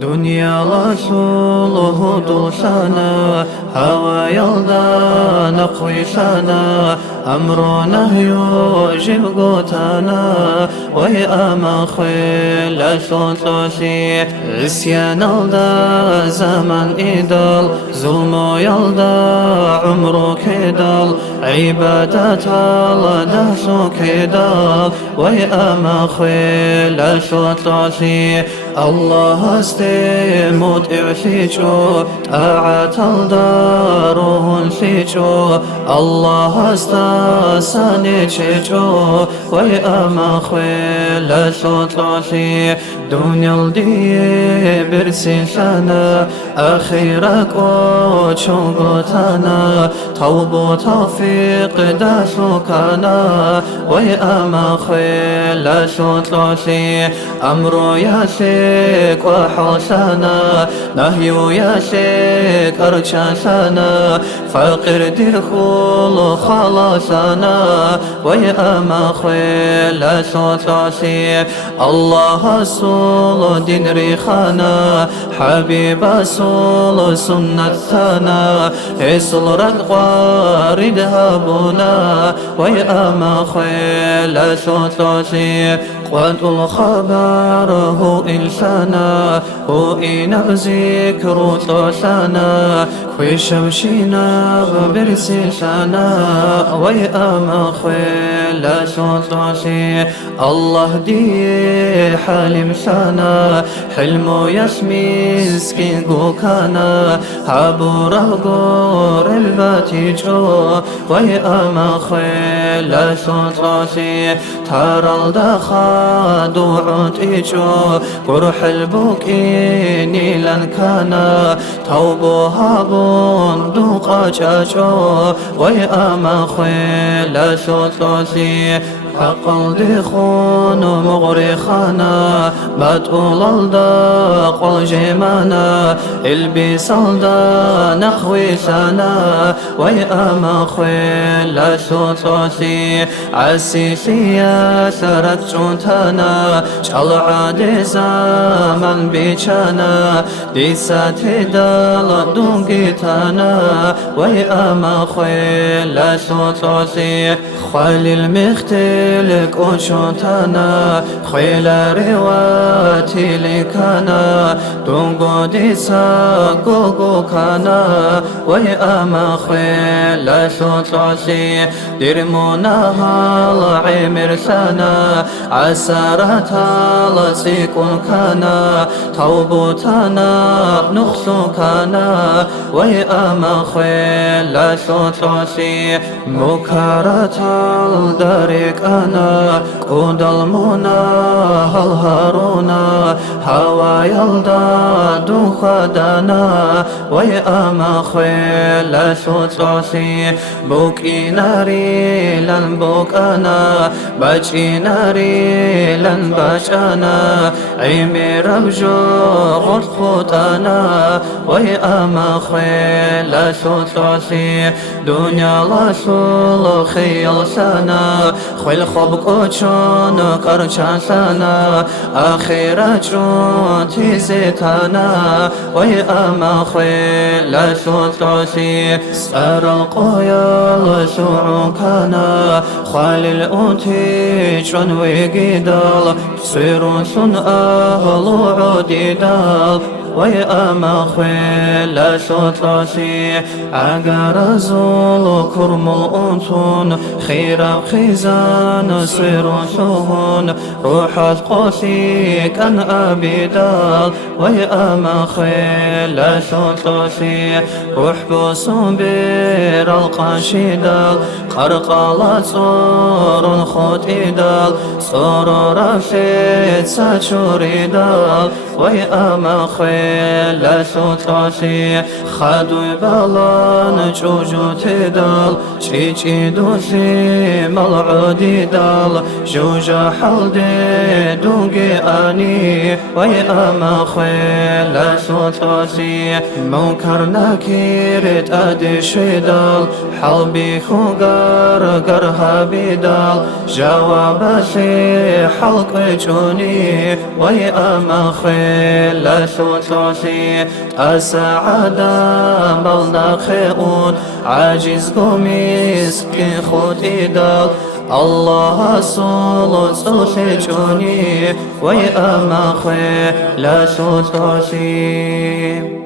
دنيا رسوله دلسنا هوى يلدا نقوي سنا أمر نهي جب قوتنا ويأما خيل سلطسي عسيان يلدا زمن إدل ظلم يلدا عمر كدل عبادة الله كدل ويأما خيل سلطسي الله استموت إعشيشو طاعة الدارون شيشو الله استسانيشيشو ويأما خيل سلطسي دنيا الدي برسي سنة أخيرك وشوقتنا توبو توفيق داسوكنا ويأما خيل سلطسي أمر ياسيك وحسنا نهي ياسيك أرشاسنا فقر دخول خلاصنا ويأما خيل سلطسي الله الصول دين ريخانا حبيب الصول سنة ثنا إصل رقوارد هابنا ويأما خيل سلطسي قد الخبر هو إنسانا هو إن بذكر طسنا في شمشنا برسلسنا ويأما خيل سلطسي الله دي حلم سنا حلم يسمي سكين قوكنا عبر القور الباتيجو ويأما خيل سلطسي ترى الدخاد وعطيجو قرح البوكيني لن كان توبو هابون دوقا جاجو ويأما خيل سلطسي عقل دخون مغرخانا بطول الداق والجمانا البس الدا نخوي سنا ويأما خيل سلطسي عسيسيا سرت جنتنا شلع دي زمن بيشانا دي ساتي دال دونجيتنا ويأما خيل سلطسي خليل مختلك وشوتنا خيل رواتي لكنا دونغو ديسا غوغو كنا ويأما خيل سلطسي درمونا العمر سنا عسرة لسيكون كنا توبتنا نخسو كنا ويأما خيل سلطسي مكرة الدرك أنا قود المنى الهارونا هوا يلدا دخدنا ويأما خيل سلطسي بوكي ناري لن بوك أنا بجي ناري لن بج أنا عيمي ربجو غد خطنا ويأما خيل سلطسي دنيا رسول خيل سنا خيل خبك وچون كرچان سنا آخرت جون تيزتنا ويأما خيل سلطسي سر القيال سعوكنا خيل الأنتي جون ويقدال سير سن أهل عديدال ويأما خيل سلطسي عقر زول كرم الأنتون خير خيزان سير شهون روح القوسي كان أبدال ويأما خيل سلطسي روح بصبير القشيدال قرقالات صور خطيدال صور رفيد ساتشوريدال ويأما خيل سلطسي خدو بلان جوجو تدال شيء دوسي ملعودي دال جوجا حلدي دوغي اني ويا ما خيل سوتوسي منكر نكيرت ادي شيدال حلبي خوغر غرها بيدال جواب سي حلق جوني ويا ما خيل سوتوسي السعادة بلنا خيون عاجز قميس كي خودي دال الله صلو سوسي جوني ويا ما خيل سوتوسي